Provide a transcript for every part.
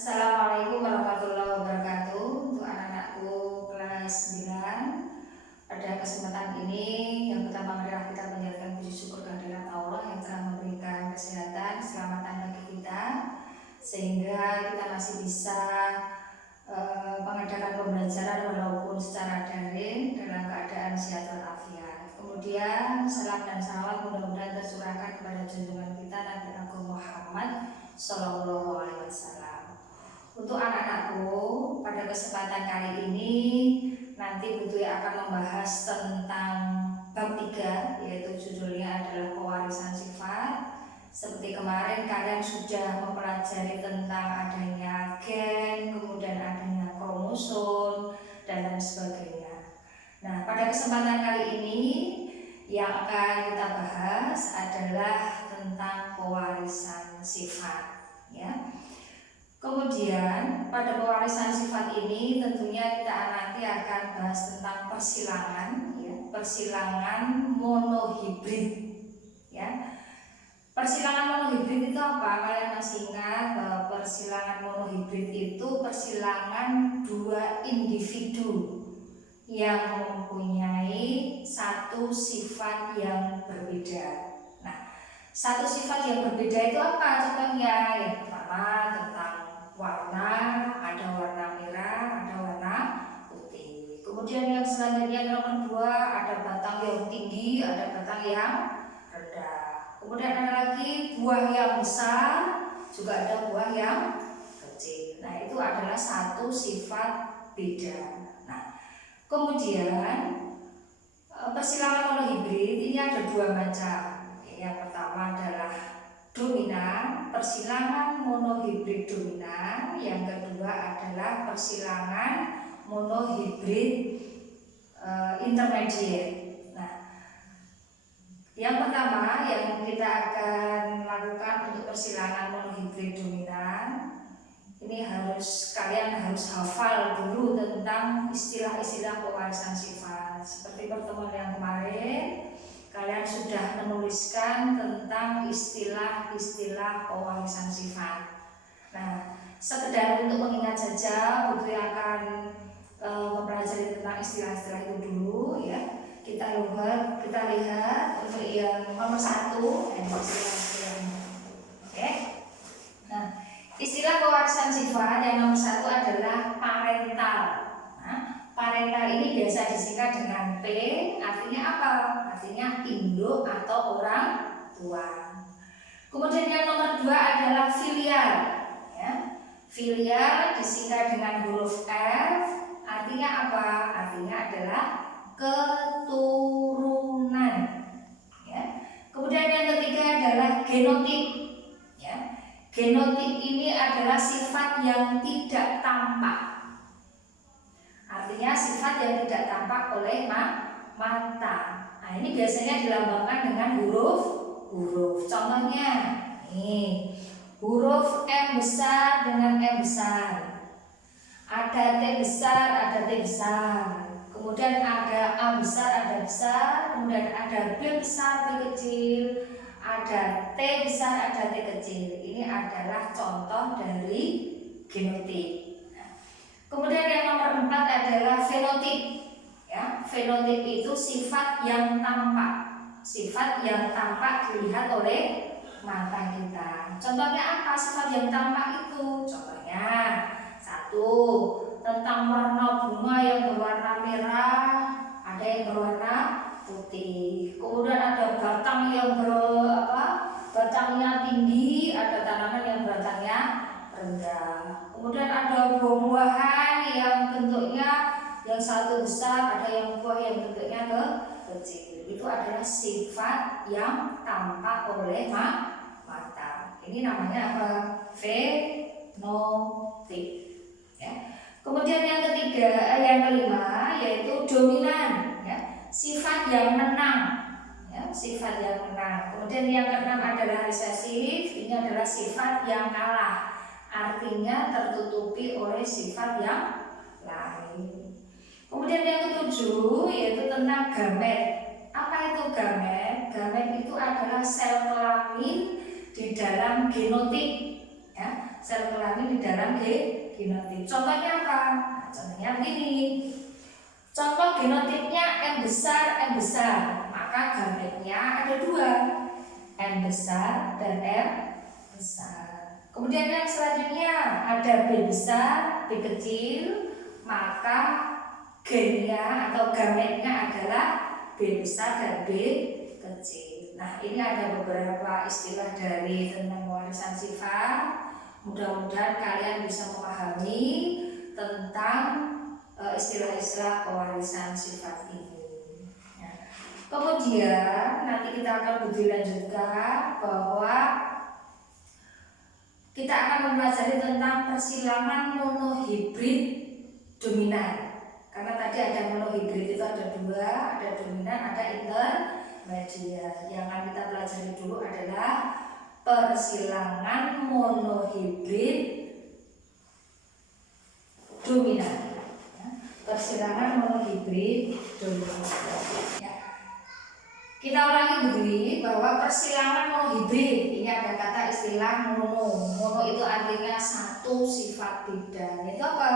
Assalamualaikum warahmatullahi wabarakatuh. Untuk anak-anakku kelas 9, pada kesempatan ini yang pertama marilah kita panjatkan puji syukur kehadirat Allah yang telah memberikan kesehatan, keselamatan bagi kita sehingga kita masih bisa mengadakan pembelajaran walaupun secara daring dalam keadaan sehat walafiat. Kemudian salam dan salawat mudah-mudahan tercurahkan kepada junjungan kita Nabi Agung Muhammad Sallallahu Alaihi Wasallam. Untuk anak-anakku, pada kesempatan kali ini nanti Bu Dwi akan membahas tentang bab 3, yaitu judulnya adalah pewarisan sifat. Seperti kemarin kalian sudah mempelajari tentang adanya gen, kemudian adanya kromosom dan lain sebagainya. Nah, pada kesempatan kali ini yang akan kita bahas adalah tentang pewarisan sifat, ya. Kemudian pada pewarisan sifat ini tentunya kita nanti akan bahas tentang persilangan, ya, persilangan monohibrid, ya. Persilangan monohibrid itu apa? Kalian masih ingat bahwa persilangan monohibrid itu persilangan dua individu yang mempunyai satu sifat yang berbeda. Nah, satu sifat yang berbeda itu apa? Contohnya yang pertama tentang warna, ada warna merah, ada warna putih. Kemudian yang selanjutnya nomor 2, ada batang yang tinggi, ada batang yang rendah. Kemudian ada lagi buah yang besar, juga ada buah yang kecil. Nah, itu adalah satu sifat beda. Nah, kemudian persilangan monohibrid ini ada dua macam. Yang pertama adalah dominan, persilangan monohibrid dominan. Yang kedua adalah persilangan monohibrid intermediate. Nah, yang pertama yang kita akan lakukan untuk persilangan monohibrid dominan, ini kalian harus hafal dulu tentang istilah-istilah pewarisan sifat. Seperti pertemuan yang kemarin, kalian sudah menuliskan tentang istilah-istilah pewarisan sifat. Nah, sekedar untuk mengingat saja, Bu Dwi akan mempelajari tentang istilah-istilah itu dulu, ya. Kita lihat untuk yang nomor 1, istilah-istilahnya. Oke. Nah, istilah pewarisan sifat yang nomor 1 adalah parental. Nah, parental ini biasa disingkat dengan P, artinya apa? Artinya induk atau orang tua. Kemudian yang nomor 2 adalah filial, ya. Filial disingkat dengan huruf F, artinya apa? Artinya adalah keturunan, ya. Kemudian yang ketiga adalah genotip, ya. Genotip ini adalah sifat yang tidak tampak. Artinya sifat yang tidak tampak oleh mata. Nah, ini biasanya dilambangkan dengan huruf. Contohnya, nih, huruf M besar dengan M besar. Ada T besar, ada T besar. Kemudian ada A besar, ada besar. Kemudian ada B besar, B kecil. Ada T besar, ada T kecil. Ini adalah contoh dari genotip. Kemudian yang nomor 4 adalah fenotip, ya. Fenotip itu sifat yang tampak, sifat yang tampak dilihat oleh mata kita. Contohnya apa sifat yang tampak itu? Contohnya 1, tentang warna bunga yang berwarna merah, ada yang berwarna putih. Kemudian ada batang yang batangnya tinggi, ada tanaman yang batangnya rendah. Kemudian ada buah-buahan yang bentuknya yang satu besar, ada yang buah yang bentuknya kecil. Itu adalah sifat yang tampak oleh mata. Ini namanya apa? Fenotip, ya. Kemudian yang kelima yaitu dominan, ya. Sifat yang menang, ya. Sifat yang menang. Kemudian yang keenam adalah resesif. Ini adalah sifat yang kalah. Artinya tertutupi oleh sifat yang lain. Kemudian yang ketujuh yaitu tentang gamet. Apa itu gamet? Gamet itu adalah sel kelamin di dalam genotip, ya. sel kelamin di dalam genotip. Contohnya apa? Nah, contohnya begini. Contoh genotipnya M besar, maka gametnya ada 2, M besar dan M besar. Kemudian yang selanjutnya ada B besar, B kecil, maka gennya atau gametnya adalah B besar dan B kecil. Nah, ini ada beberapa istilah dari tentang pewarisan sifat. Mudah-mudahan kalian bisa memahami tentang istilah-istilah pewarisan sifat ini. Ya. Kemudian nanti kita akan lanjutkan bahwa kita akan mempelajari tentang persilangan monohibrid dominan. Karena tadi ada monohibrid itu ada 2, ada dominan, ada intermediat. Yang akan kita pelajari dulu adalah persilangan monohibrid dominan. Persilangan monohibrid dominan. Ya. Kita ulangi begini bahwa persilangan monohibrid ini ada kata istilah mono. Mono itu artinya satu sifat bidan. Itu apa?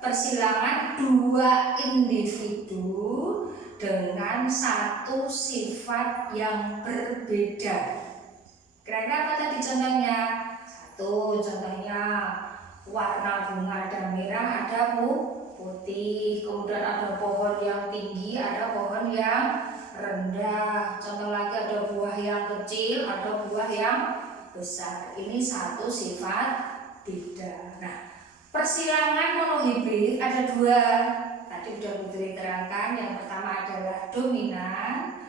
Persilangan 2 individu dengan satu sifat yang berbeda. Kira-kira apa tadi contohnya? Satu contohnya warna bunga ada merah, ada putih, kemudian ada pohon yang tinggi, ada pohon yang rendah. Contoh lagi ada buah yang kecil, ada buah yang besar. Ini satu sifat beda. Nah, persilangan monohibrid ada 2. Tadi sudah Putri terangkan. Yang pertama adalah dominan.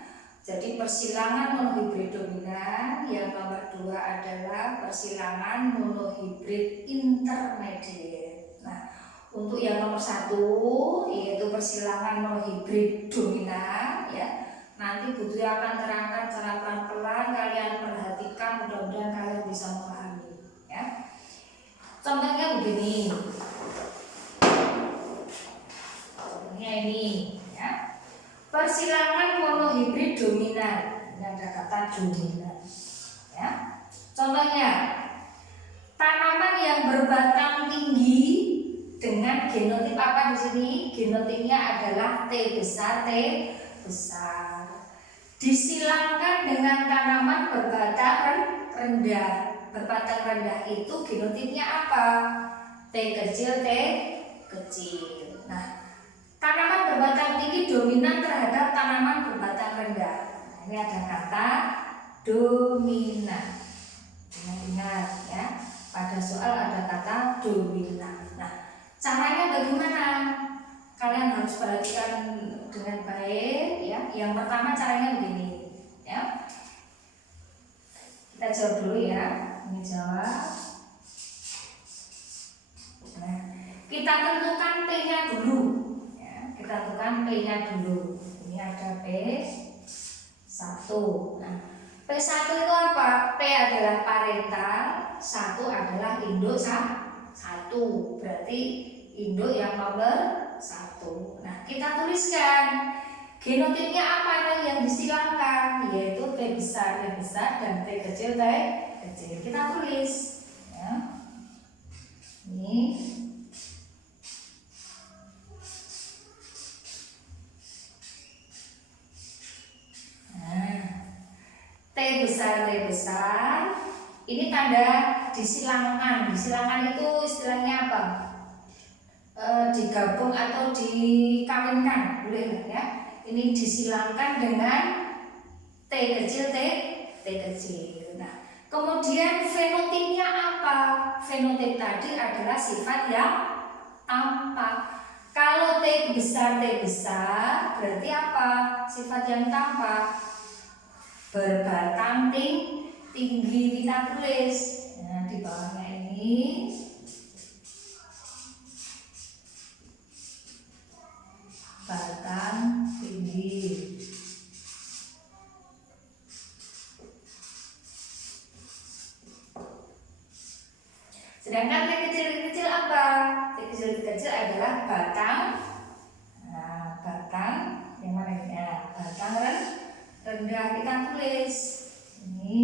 Jadi persilangan monohibrid dominan. Yang nomor 2 adalah persilangan monohibrid intermediate. Nah, untuk yang nomor 1 yaitu persilangan monohibrid dominan, ya. Nanti Putri akan terangkan secara pelan-pelan, kalian perhatikan, mudah-mudahan kalian bisa memahami, ya. Contohnya begini. Contohnya ini, ya. Persilangan monohibrid dominan. Ini ada kata dominan, ya. Contohnya tanaman yang berbatang tinggi dengan genotip apa di sini? Genotipnya adalah T besar, T besar. Disilangkan dengan tanaman berbatang rendah. Berbatang rendah itu genotipnya apa? T kecil, T kecil. Nah, tanaman berbatang tinggi dominan terhadap tanaman berbatang rendah. Nah, ini ada kata dominan. Ingat ya, pada soal ada kata dominan. Nah, caranya bagaimana? Kalian harus perhatikan dengan baik, ya. Yang pertama caranya begini, ya. Kita jawab dulu ya. Ini jawab. Nah, kita tentukan P-nya dulu, ya. Kita tentukan P-nya dulu. Ini ada P1. Nah, P1 itu apa? P adalah parental, 1 adalah induk 1. Berarti induk yang nomor 1. Nah, kita tuliskan genotipnya apa yang disilangkan, yaitu T besar, dan T kecil, T kecil. Kita tulis, ya. Ini T besar. Ini tanda disilangkan. Disilangkan itu istilahnya apa? Digabung atau dikawinkan, boleh ya? Ini disilangkan dengan T kecil, T kecil. Nah, kemudian fenotipnya apa? Fenotip tadi adalah sifat yang tampak. Kalau T besar, berarti apa? Sifat yang tampak. Berbatang tinggi, kita tulis. Nah, di bawahnya ini batang tinggi. Sedangkan T kecil apa? T kecil adalah batang. Nah, batang yang mana ini? Ya, batang rendah, kita tulis. Ini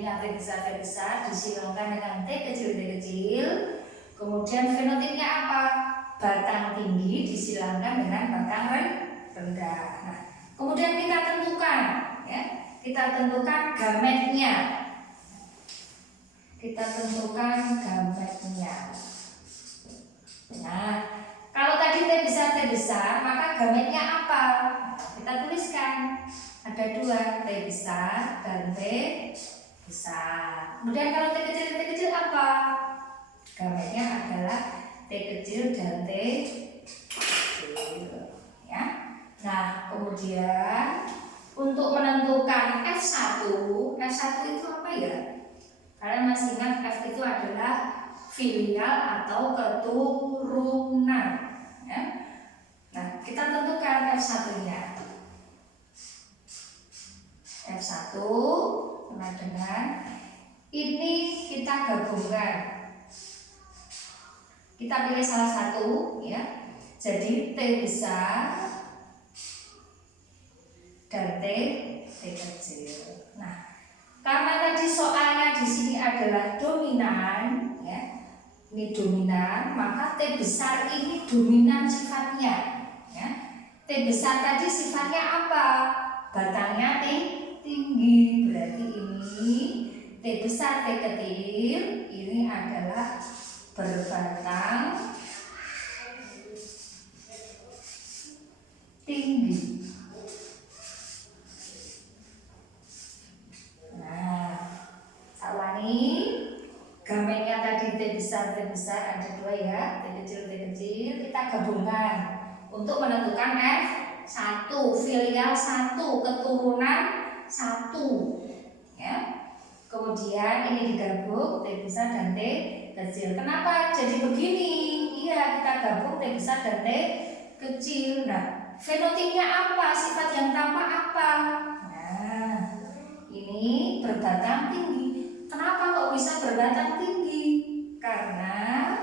gametnya T besar disilangkan dengan T kecil. Kemudian fenotipnya apa? Batang tinggi disilangkan dengan batang rendah. Nah, kemudian kita tentukan, ya, kita tentukan gametnya. Nah, kalau tadi T besar, maka gametnya apa? Kita tuliskan. Ada dua, T besar dan T besar. Kemudian kalau T kecil apa? Gametnya adalah T kecil dan T kecil. Ya. Nah, kemudian untuk menentukan F1 itu apa ya? Kalian masih ingat F itu adalah filial atau keturunan. Ya. Nah, kita tentukan F1-nya. F1 sama dengan ini kita gabungkan. Kita pilih salah satu, ya. Jadi T besar dan T kecil. Nah, karena tadi soalnya di sini adalah dominan, ya. Ini dominan, maka T besar ini dominan sifatnya, ya. T besar tadi sifatnya apa? Batangnya tinggi, berarti ini T besar T kecil ini adalah berbatang tinggi. Nah, sawani gametnya tadi T besar ada dua, ya, T kecil kita gabungkan untuk menentukan F1 filial 1 keturunan 1, ya. Kemudian ini digabung T besar dan T kecil. Kenapa jadi begini? Iya, kita gabung T besar dan T kecil. Nah, fenotipnya apa? Sifat yang tampak apa? Nah, ini berbatang tinggi. Kenapa kok bisa berbatang tinggi? Karena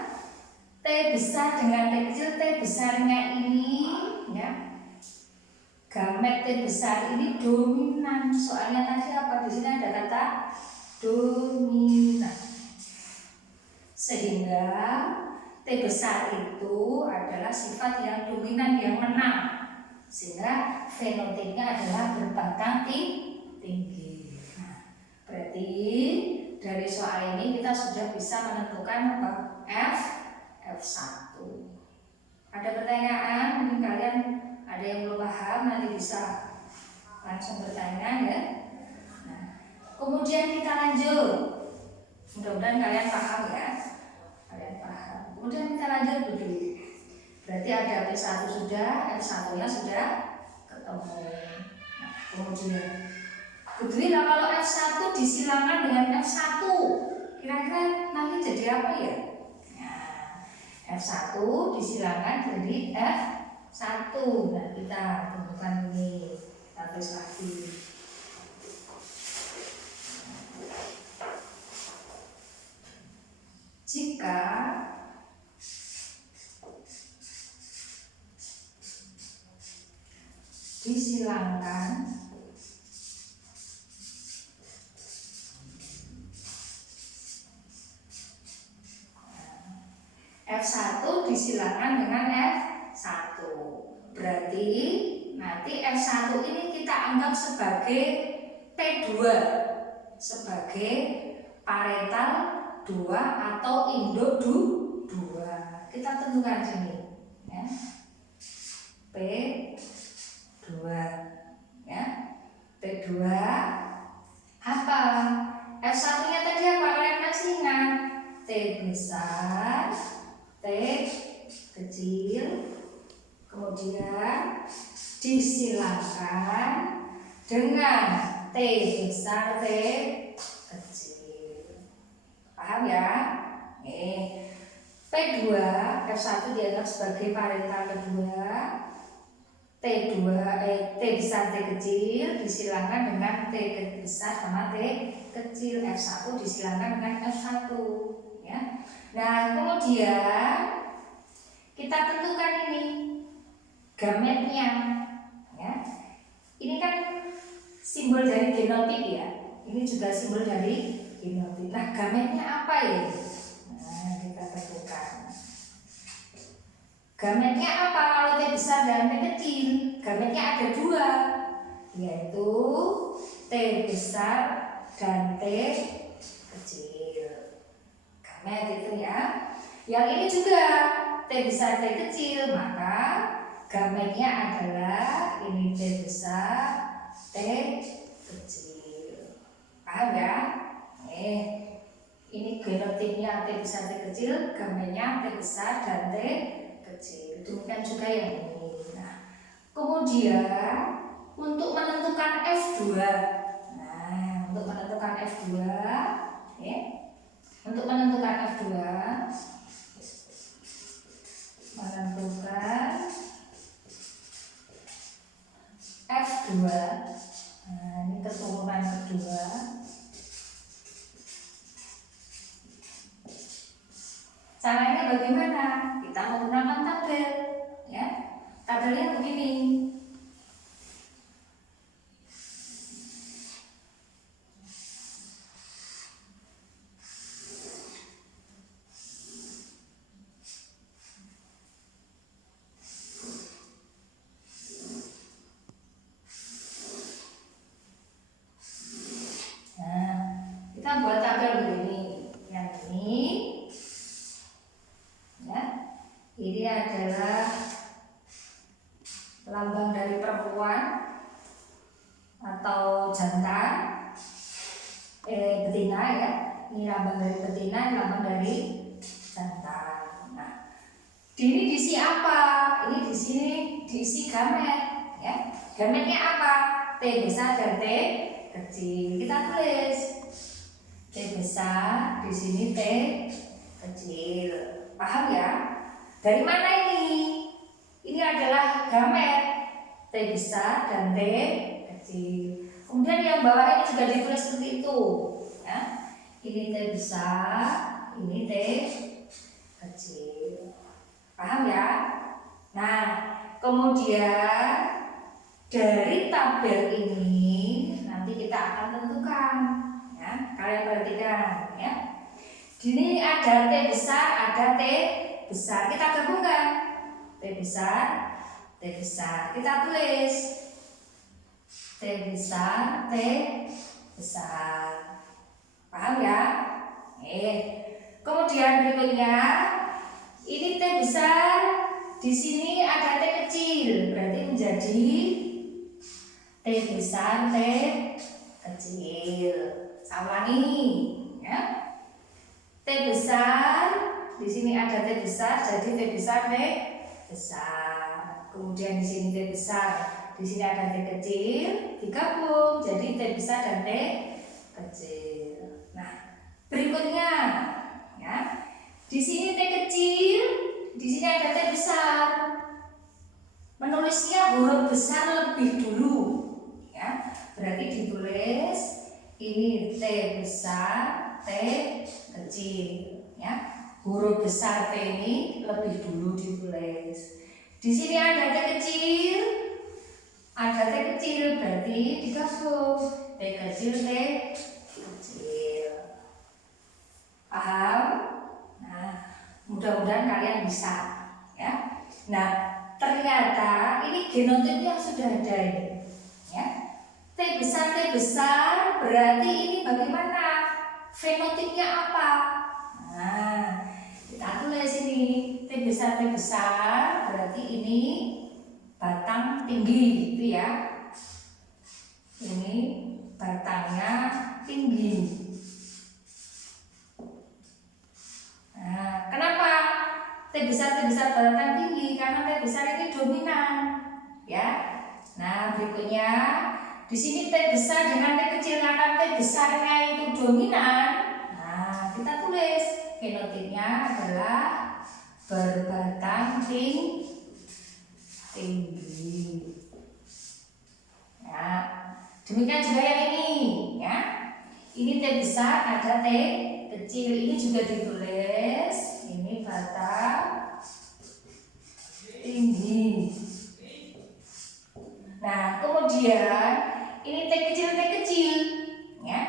T besar dengan T kecil, T besarnya ini, ya, gamet T besar ini dominan. Soalnya tadi apa? Di sini ada kata dominan. Sehingga T besar itu adalah sifat yang dominan, yang menang. Sehingga fenotipnya adalah berbatang tinggi. Nah, berarti dari soal ini kita sudah bisa menentukan F1. Ada pertanyaan? Mungkin kalian ada yang belum paham, nanti bisa langsung bertanya, ya. Nah, kemudian kita lanjut. Mudah-mudahan kalian paham, ya. Kemudian kita lanjut dulu. Berarti ada P1 sudah, F1-nya sudah ketemu. Nah, kemudian kalau F1 disilangkan dengan F1, kira-kira nanti jadi apa, ya? Nah, F1 disilangkan jadi F1. Nah, kita tentukan ini. Kita tulis lagi. Jika disilangkan F1 disilangkan dengan F1, berarti nanti F1 ini kita anggap sebagai T2, sebagai parental 2 atau induk 2. Kita tentukan sini, ya. P2, ya. P2 apa? F1-nya tadi apa? Kalian masih ingat? T besar, T kecil, kemudian disilangkan dengan T besar, T kecil. Paham, ya? P2, F1 dianggap sebagai parental kedua, T besar T kecil disilangkan dengan T besar sama T kecil, F1 disilangkan dengan F1, ya. Nah, kemudian kita tentukan ini gametnya, ya. Ini kan simbol dari genotip, ya. Ini juga simbol dari genotit. Nah, gametnya apa ya? Nah, kita tentukan. Gametnya apa kalau T besar dan T kecil? Gametnya ada dua, yaitu T besar dan T kecil. Gamet itu ya. Yang ini juga T besar T kecil, maka gametnya adalah ini T besar T kecil. Paham ya? Ini genotipnya T besar T kecil, gametnya T besar dan T kecil. Demikian juga yang ini. Nah, kemudian untuk menentukan F2. Nah, untuk menentukan F2, ya. Untuk menentukan F2, nah, ini keturunan kedua. Caranya bagaimana? Kita menggunakan tabel, ya. Tabelnya begini. Kita buat tabel begini. Yang ini, ya, ini adalah lambang dari perempuan atau jantan, betina ya. Ini lambang dari betina, ini lambang dari jantan. Nah, ini diisi apa? Ini di sini diisi gamet, ya. Gametnya apa? T besar dan T kecil. Kita tulis T besar, di sini T kecil. Paham ya? Dari mana ini? Ini adalah gamet T besar dan T kecil. Kemudian yang bawah ini juga ditulis seperti itu, ya. Ini T besar, ini T kecil. Paham ya? Nah, kemudian dari tabel ini nanti kita akan tentukan, ya. Kalian perhatikan, ya. Ini ada T besar, ada T besar. Kita gabungkan T besar, T besar. Kita tulis T besar, T besar. Paham ya? Kemudian berikutnya ini T besar, di sini ada T kecil, berarti menjadi T besar, T kecil. Saya ulangi, ya. T besar, di sini ada T besar, jadi T besar, T besar. Kemudian di sini T besar, di sini ada T kecil, digabung jadi T besar dan T kecil. Nah, berikutnya, ya. Di sini T kecil, di sini ada T besar. Menulisnya huruf besar lebih dulu, ya. Berarti ditulis ini T besar, T kecil, ya. Huruf besar T ini lebih dulu ditulis. Di sini ada T kecil, ada T kecil, berarti digabung T kecil, T kecil. Paham? Nah, mudah-mudahan kalian bisa, ya. Nah, ternyata ini genotipnya sudah ada ini, ya. T besar berarti ini bagaimana? Fenotipnya apa? Nah, kita tulis ini T besar berarti ini batang tinggi, gitu ya. Ini batangnya tinggi. Nah, kenapa T besar batang tinggi? Karena T besar ini dominan, ya. Nah, berikutnya di sini T besar dengan T kecil, karena T besarnya itu dominan. Nah, kita tulis fenotipnya adalah berbatang tinggi. Ya, demikian juga yang ini, ya. Ini T besar, ada T kecil, ini juga ditulis. Ini batang tinggi. Nah, kemudian ini T kecil, ya.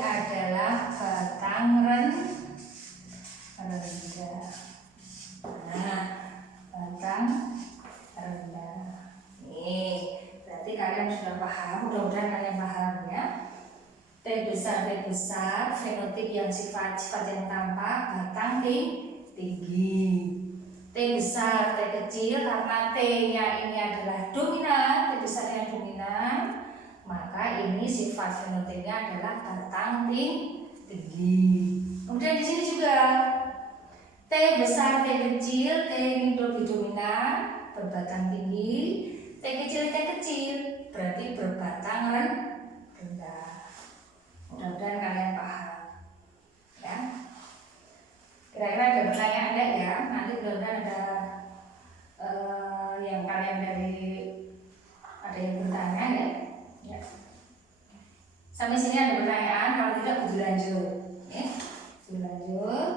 adalah batang rendah. Nah, batang rendah. Nih, berarti kalian sudah paham. Mudah-mudahan kalian paham ya. T besar, fenotip yang sifat yang tampak, batang tinggi. T besar, T kecil, karena T-nya ini adalah dominan, T besarnya dominan, maka ini sifat fenotipnya adalah batang tinggi. Kemudian di sini juga T besar, T kecil, T ini lebih dominan, berbatang tinggi, T kecil, berarti berbatang rendah. Mudah-mudahan kalian paham ya. Kira-kira ada pertanyaan enggak ya? Nanti mudah-mudahan ada yang kalian ada yang bertanya ya. Sampai sini ada pertanyaan, kalau tidak dilanjut ya. Dilanjut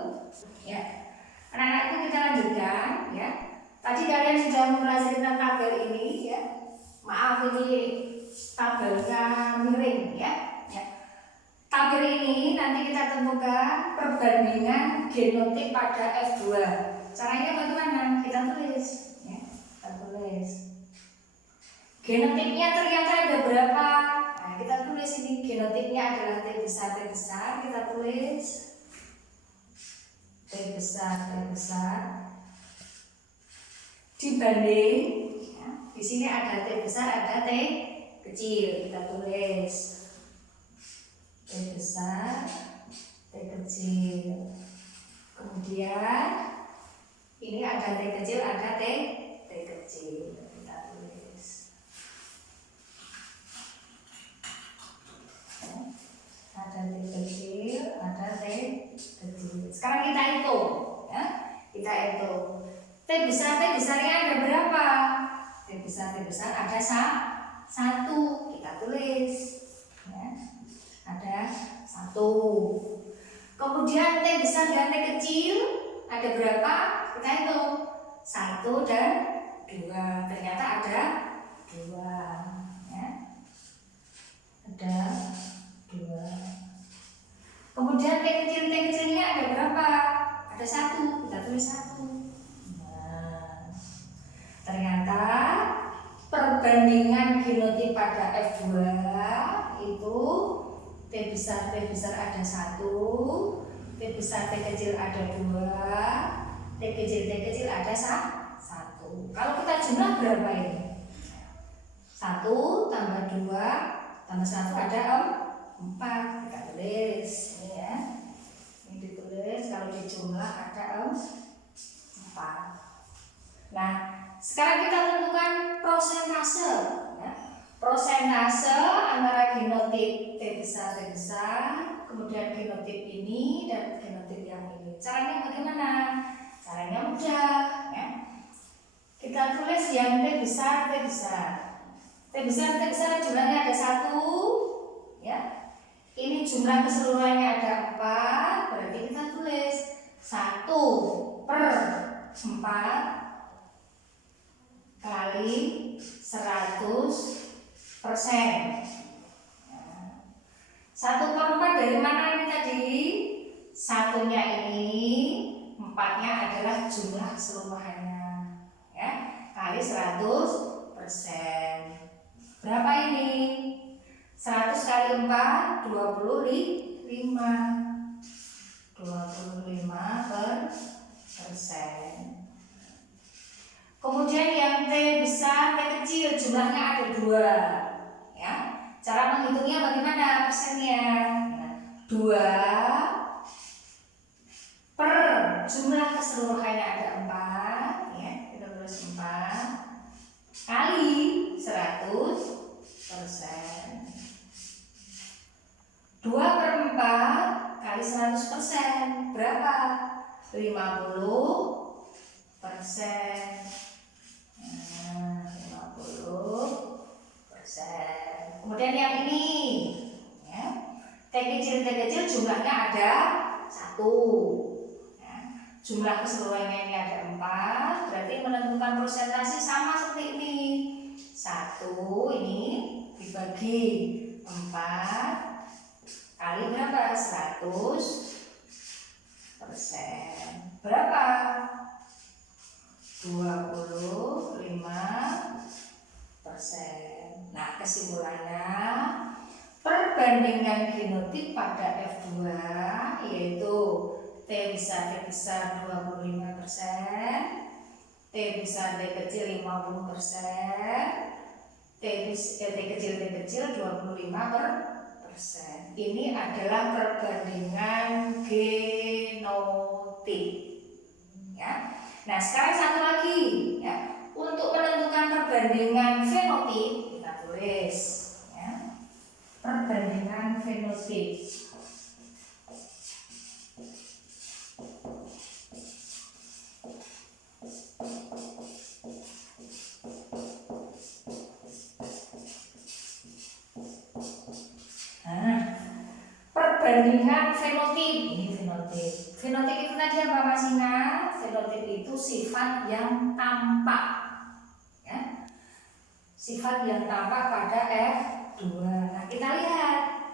ya. Anak-anakku kita lanjutkan ya. Tadi kalian sudah mempelajari tentang tabel ini ya. Maaf ini tabelnya miring ya. Tabel ini nanti kita temukan perbandingan genotip pada F2. Caranya bagaimana? Kita tulis ya. Kita tulis. Genotipnya ternyata ada berapa? Nah, kita tulis ini genotipnya adalah T besar, kita tulis T besar dibanding ya, di sini ada T besar, ada T kecil, kita tulis T besar, T kecil. Kemudian ini ada T kecil, ada T kecil, kita tulis. Ada T kecil, ada T kecil. Sekarang kita hitung, ya. Kita hitung. T besarnya ada berapa? T besar ada satu. Kita tulis, ya. Ada satu. Kemudian T besar dan T kecil ada berapa? Kita hitung 1 dan 2. Ternyata ada 2 ya. Ada 2. Kemudian T kecilnya ada berapa? Ada 1. Kita tulis 1. Nah, ternyata perbandingan genotip pada F2 itu T besar ada 1, T besar T kecil ada 2, T kecil ada 1. Kalau kita jumlah berapa ini? 1 tambah 2 tambah 1 ada 4. Kita tulis ini ya. Ini ditulis, kalau dijumlah ada 4. Nah, sekarang kita tentukan prosentase ya. Prosentase antara genotip T besar, kemudian genotip ini dan genotip yang ini. Caranya bagaimana? Caranya mudah ya. Kita tulis yang T besar. T besar jumlahnya ada 1 ya. Ini jumlah keseluruhannya ada 4, berarti kita tulis 1/4 kali 100%. 1/4 dari mana ini tadi? Satunya ini, 4-nya adalah jumlah keseluruhannya ya, kali 100%. Berapa ini? 100 kali 4 25%. Kemudian yang T besar, T kecil jumlahnya ada 2 ya. Cara menghitungnya bagaimana persennya? 2 per jumlah keseluruhannya ada 4 ya. Kita tulis 4 kali 100%. 2/4 kali 100% berapa? 50%. 50%. Kemudian yang ini ya. T kecil jumlahnya ada 1 ya. Jumlah keseluruhannya ini ada 4, berarti menentukan persentase sama seperti ini. 1 ini dibagi 4 kali berapa? 100%. Berapa? 25%. Nah, kesimpulannya perbandingan genotip pada F2 yaitu T besar 25%, T besar D kecil 50%, T kecil 25%. Ini adalah perbandingan genotip. Ya. Nah, sekarang satu lagi ya. Untuk menentukan perbandingan fenotip kita tulis ya. Perbandingan fenotip. Perbandingan fenotip. Ini fenotip. Fenotip itu tadi apa Mas ingat? Fenotip itu sifat yang tampak. Ya. Sifat yang tampak pada F2. Nah, kita lihat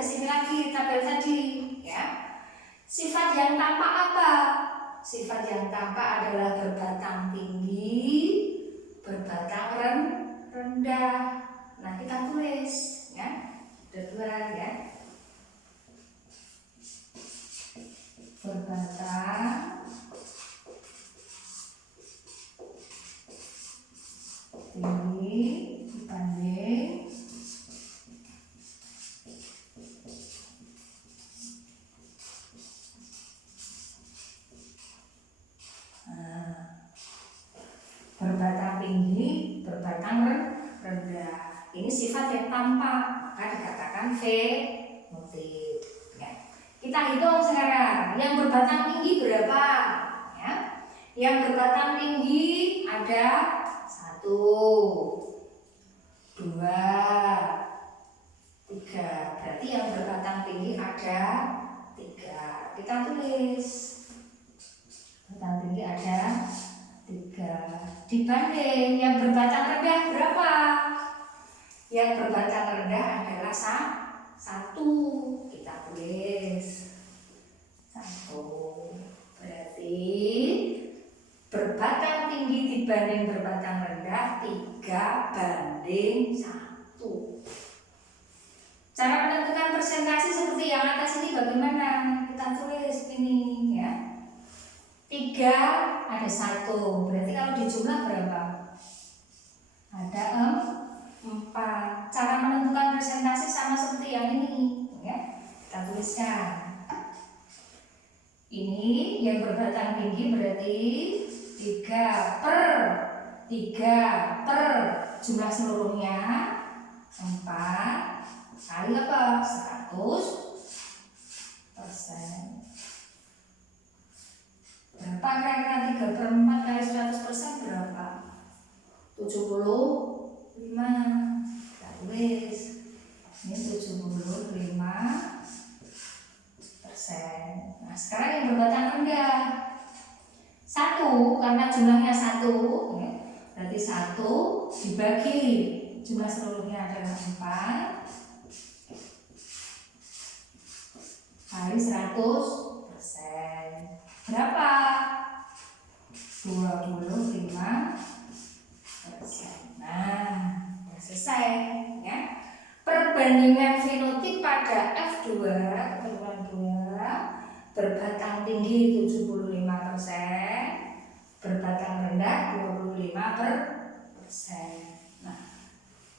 ke sini lagi tabel tadi, ya. Sifat yang tampak apa? Sifat yang tampak adalah berbatang tinggi, berbatang rendah. Nah, kita tulis, ya. Ada dua, ya. Berbatang tinggi dibanding berbatang tinggi, berbatang rendah. Ini sifat yang tampak, maka dikatakan fenotip. Ya. Kita hitung sekarang. Yang berbatang tinggi berapa? Ya. Yang berbatang tinggi ada 1, 2, 3. Berarti yang berbatang tinggi ada 3. Kita tulis. Berbatang tinggi ada 3. Dibanding yang berbatang rendah berapa? Yang berbatang rendah adalah 1. Kita tulis 1. Berarti berbatang tinggi dibanding berbatang rendah 3:1. Cara menentukan persentase seperti yang atas ini bagaimana? Kita tulis ini ya. 3 ada 1. Berarti kalau dijumlah berapa? Ada 4. Cara menentukan persentase sama seperti yang ini ya. Kita tuliskan. Ini yang berbatang tinggi berarti 3/3 jumlah seluruhnya 4 kali apa? 100%. Berapa kira-kira 3/4 kali 100% berapa? 75. Kita tulis. Ini 75%. Nah, sekarang yang berbatang rendah 1, karena jumlahnya 1 ya. Berarti 1 dibagi jumlah seluruhnya adalah 4 kali 100%. Berapa? 25%. Nah, selesai ya. Perbandingan fenotip pada F2 ketentuan 2, berbatang tinggi 75%, berbatang rendah 25%. Nah,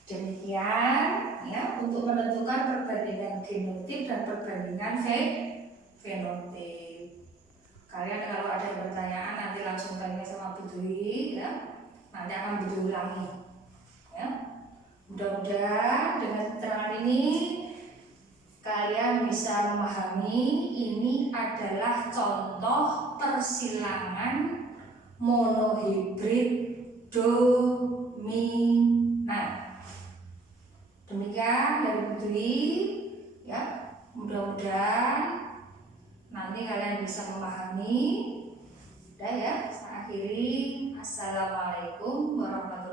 demikian ya untuk menentukan perbandingan genotip dan perbandingan fenotip. Kalian kalau ada pertanyaan nanti langsung tanya sama Bu Dwi ya. Nanti akan Bu Dwi ulangi ya. Mudah-mudahan dengan keterangan ini kalian bisa memahami ini adalah contoh persilangan monohibrid dominan. Demikian dari Bu Dwi ya. Mudah-mudahan nanti kalian bisa memahami. Udah ya, saya akhiri. Assalamualaikum warahmatullahi wabarakatuh.